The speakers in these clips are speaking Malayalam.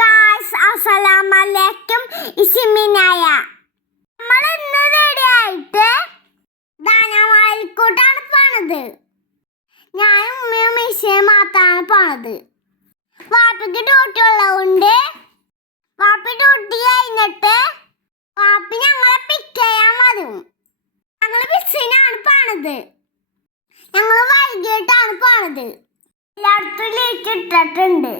ഗായ്സ് അസ്സലാമലൈക്കും ഇസ്മിനായ നമ്മൾ ഇന്ന് റെഡി ആയിട്ട് ദാനവായിൽക്കോട്ടാണ് പോണത്. ഞാനും ഉമ്മയും മിഷയും മാത്രമാണ് പോണത്. വാപ്പിക്ക് ഡ്യൂട്ടി ഉള്ളതുകൊണ്ട് വാപ്പി ഡ്യൂട്ടി കഴിഞ്ഞിട്ട് വാപ്പി ഞങ്ങളെ പിക്ക് ചെയ്യാൻ വരും. ഞങ്ങൾ ബസ്സിനാണ് പോണത്. ഞങ്ങൾ വൈകിട്ടാണ് പോണത്. എല്ലായിടത്തും ലൈറ്റ് ഇട്ടിട്ടുണ്ട്.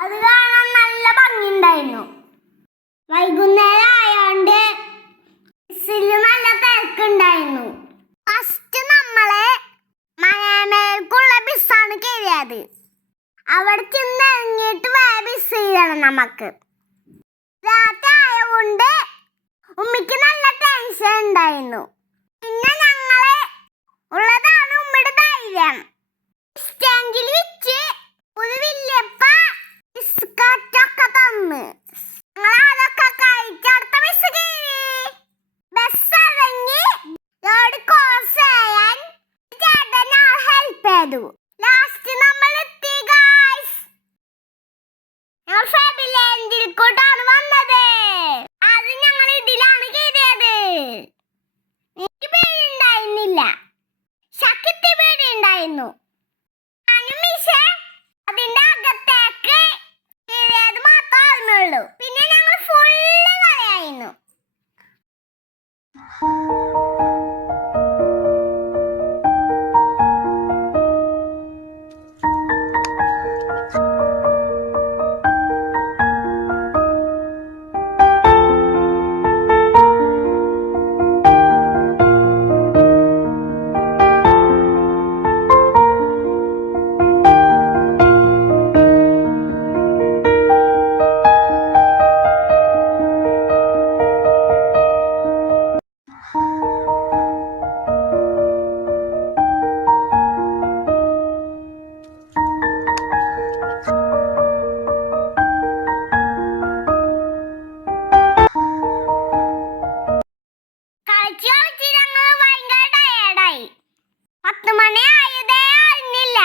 അത് കാണാൻ നല്ല ഭംഗിയുണ്ടായിരുന്നു. വൈകുന്നേരം ആയോണ്ട് ബസ്സിൽ നല്ല തിരക്കുണ്ടായിരുന്നു. ഫസ്റ്റ് നമ്മളെ മനമേൽക്കുള്ള ബസ്സാണ് കയറിയത്. അവിടെ ചെന്ന് ഇറങ്ങിയിട്ട് വേറെ ബസ് കയറണം നമുക്ക്. രാത്രി ആയതുകൊണ്ട് ഉമ്മയ്ക്ക് നല്ല ടെൻഷൻ ഉണ്ടായിരുന്നു. പിന്നെ ഞങ്ങളെ ഉള്ളതാണ് ഉമ്മയുടെ ധൈര്യം. സ്റ്റാൻഡിൽ വെച്ച് ഒരു വല്യപ്പ ബിസ്ക്കറ്റൊക്കെ തന്ന് ഞങ്ങളതൊക്കെ കഴിച്ചടുത്ത ബസ് കയറി. ബസ് ഇറങ്ങി റോഡ് ക്രോസ് ചെയ്യാൻ ചേട്ടൻ ഹെൽപ്പ് ചെയ്തു. ലാസ്റ്റ് നമ്മൾ എത്തി ഗായ്സ്. ഞങ്ങൾ ഫാമിലി എൻജിൽക്കോട്ടാണ് വന്നത്. അത് ഞങ്ങൾ ഇതിലാണ് കയറിയത്. എനിക്ക് പേടിയുണ്ടായിരുന്നില്ല, ശക്തി പേടിയുണ്ടായിരുന്നു. അതിന്റെ അകത്തേക്ക് കയറിയത് മാത്രമേ ഓർമ്മയുള്ളൂ. പിന്നെ ഞങ്ങൾ ഫുള്ള് കളിയായിരുന്നു. കളിച്ച് ഞങ്ങൾ ഭയങ്കര ടയേർഡായി. 10 മണി ആയതേ അറിഞ്ഞില്ല.